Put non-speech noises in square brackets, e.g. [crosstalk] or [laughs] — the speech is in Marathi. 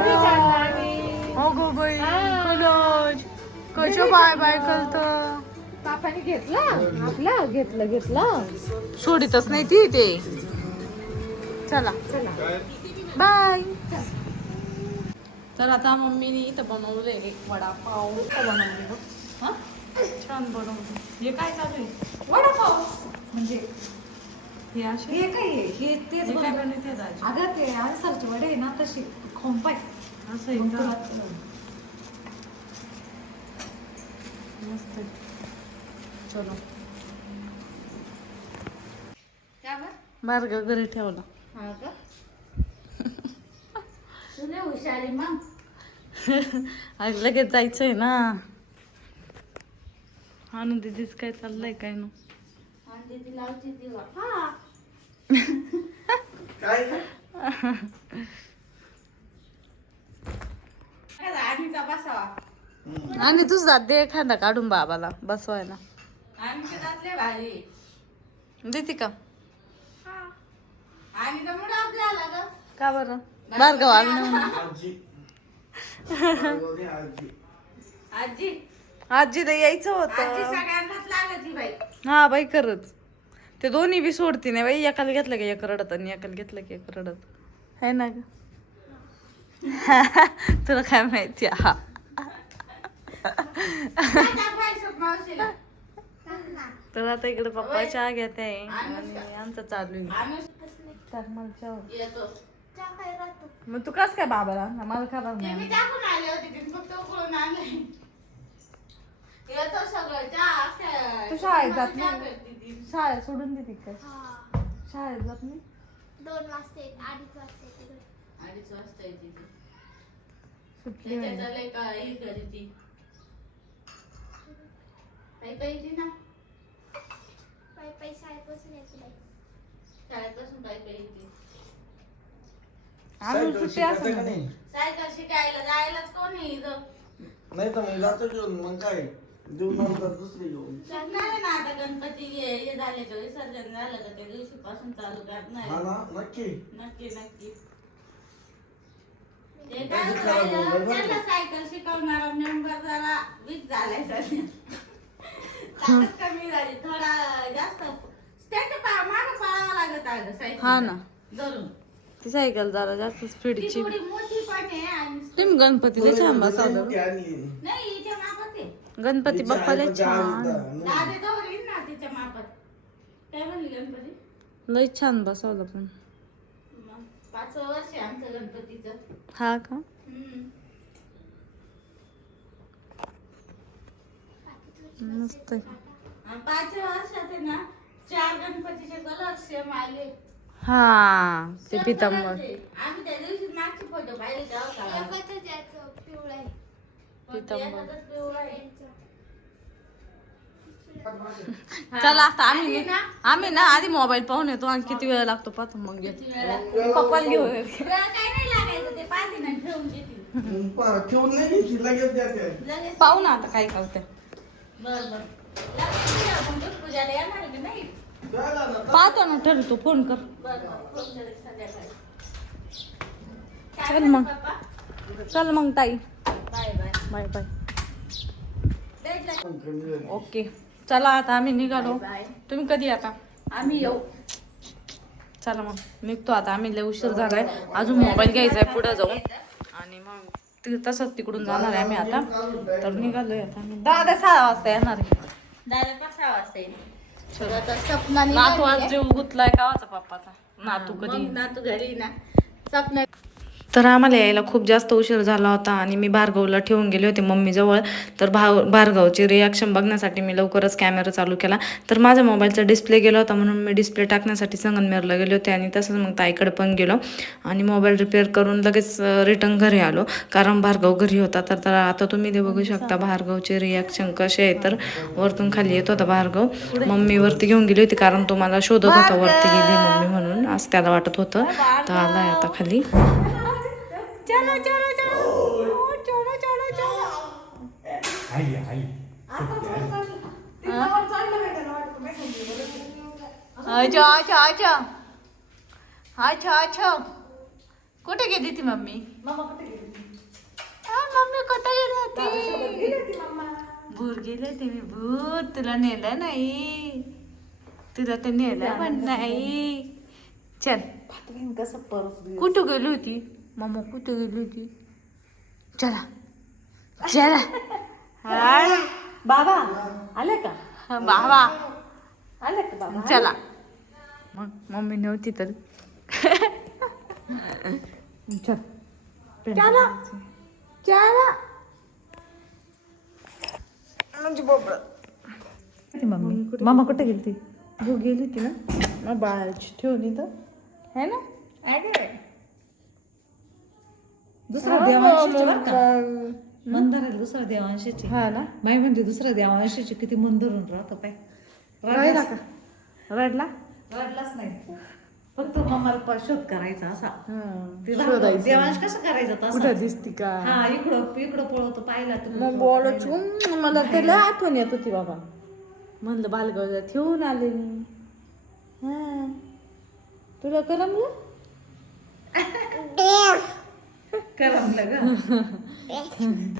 हो बाई कलज. बाय बाय कलत घेतलं? आपलं? घेतलं घेतलं. सोडितच नाही ती ते. चला. चला. बाय. तर आता मम्मीने इथं बनवले एक वडापाव. बनवले बघ. हा? छान बनवले हे काय चालू आहे? वडापाव. म्हणजे हे असे? हे काय आहे? हे तेच. बनवते? अगं ते आनसरचे वडे आहे ना तशी खोंपाय. असं? मस्त. चलो. मार्ग घरी ठेवला. हुशारी मग. [laughs] आज लगेच जायचंय ना. हा ना दीदीच काय चाललंय काय ना [laughs] आणि तुझ दे एखादा काढून बाबाला बसवायला. आणीचे दातले भारी. देते का? मुडा का बरं? भार्गव आलं नाही म्हणून. आजी. आजी. आजी आजी तर यायचं आजी होतं सगळ्यांनाच लागायची बाई. हा बाई करच ते दोन्ही बी सोडती नाही बाई. एकाला घेतलं की एक रडत आणि एकाला घेतलं की एक रडत. है ना ग? [laughs] तुला काय माहिती? हा. [laughs] तर आता इकडे पप्पा चहा घेत. आहे आणि आमचं चालू मग तू कस काय बाबाला? मला खबर ते शाळेत जात नाही. शाळेत सोडून देते काय हा. शाळेत जात नाही? दोन वाजता अडीच वाजता. अडीच वाजता येते ती. सुटली म्हणजे. त्याच्यात लय का हे करी ती काही पाहिजे ना पायी पायी शाळेपासून येते बाई. शाळेपासून काही पाहिजे आम्ही सायकल सुट्टी शिकायचं असं का नाही? सायकल शिकायला जायलाच कोणी इथं? नाही तर मग जातो घेऊन मग काय? देऊ नंतर दुसरी घेऊन. शिकणार आहे ना आता गणपती हे हे झाले तर विसर्जन झालं का त्या दिवशी पासून चालू करणार हा. ना नक्की. नक्की नक्की. ते काय बरोबर. त्यांना सायकल शिकवणारा मेंबर जरा वीक झालाय सध्या ताकद कमी झाली थोडा जास्त. त्यांच्या पा मागं पळावं लागत आहे सायकल. हा ना. धरून. ती सायकल जरा जास्त ती स्पीडची थोडी मोठी पण आहे आणि तुम्ही गणपतीला छान बसवलं नाही हिच्या मापात आहे. गणपती बाप्पाला छान. इथं. दादे जवळ येईल ना तिच्या मापात. काय म्हणली गणपती? लय छान बसवलं पण. मग पाचवं वर्ष आहे आमचं गणपतीचं. हा का? मस्त पाचव्या वर्षात आहे ना चार गणपतीचे कलर सेम आले हा ते पितांबर. आम्ही त्या दिवशी मागचे फोटो पाहिले तेव्हा पिवळं आहे. पितांबर. पिवळं आहे. यांचं. [laughs] चला आता आम्ही ना आम्ही ना आधी मोबाईल पाहून येतो आणि किती वेळ लागतो पाहतो मग? पप्पाला घेऊन ठेवून नाही पाहू ना आता काय करते बर बर. पूजाला येणार का नाही? पाहतो ना ठरतो फोन कर. बर बर. फोन करेल संध्याकाळी. काय चल मग. चल मग ताई. Bye bye. ओके. चला आता आम्ही निघालो. बाय. तुम्ही कधी आता? आम्ही येऊ. चला मग. निघतो आता आम्ही लय उशीर झालाय. अजून मोबाईल घ्यायचा आहे पुढे जाऊन. आणि मग तसंच तिकडून जाणार आहे आम्ही आता. तर निघालोय आता दहा ते सहा वाजता येणार आहे. दादा पाच सहा वाजता येईल. नातू आज जीव गुतलाय कावाचा पप्पाचा? नातू कधी नातू घरी ना सपना तर आम्हाला यायला खूप जास्त उशीर झाला होता आणि मी भार्गवला ठेवून गेले होते मम्मीजवळ. तर भाव भार्गवची रिॲक्शन बघण्यासाठी मी लवकरच कॅमेरा चालू केला. तर माझ्या मोबाईलचा डिस्प्ले गेला होता म्हणून मी डिस्प्ले टाकण्यासाठी संगनमेरला गेले होते आणि तसंच मग ताईकडे पण गेलो. आणि मोबाईल रिपेअर करून लगेच रिटर्न घरी आलो. कारण भार्गव घरी होता तर तर आता तुम्ही ते बघू शकता भार्गवचे रिॲक्शन कसे आहे. तर वरतून खाली येत होता भार्गव. मम्मी वरती घेऊन गेली होती कारण तो मला शोधत होता वरती गेली मम्मी म्हणून. असं त्याला वाटत होतं. तर आलाय आता खाली. चलो चलो चलो। चलो चलो चलो। अच्छा अच्छा अच्छा। अच्छा अच्छा। कुठे गेली ती मम्मी? मामा कुठे गेली आ, मम्मी कुठे गेली होती? भूर गेले होते मी भूर. तुला नेलं नाही. तुला तर नेलं पण नाही. चल. कसं परत कुठं गेली होती? मम्मा कुठं गेली होती चला चला हाय. बाबा आले का बाबा आले का बाबा चला मग मम्मी नव्हती तर चल चला चला म्हणजे मम्मी मामा कुठे गेली ती गेली ती ना? मग बाळाची ठेवून इथं है ना? दुसरा देवांशीची बरं का. मंदार आहे दुसरा देवांशीची. हा ना? माई म्हणजे दुसरा देवांशीची किती मन धरून राहतो काय रडला का? रडला? रडलाच नाही. फक्त मम्माला शोध करायचा असा. ती शोधायचं. देवांश कसं करायचं कुठं तसा दिसती का? हा इकडं इकडं पळवतो पाहिला मग बोलच मला त्याला आठवण येत होती बाबा. म्हणलं बालगावला ठेवून आले मी. हा. तुला करमलं? [laughs] करमलं ग. [laughs]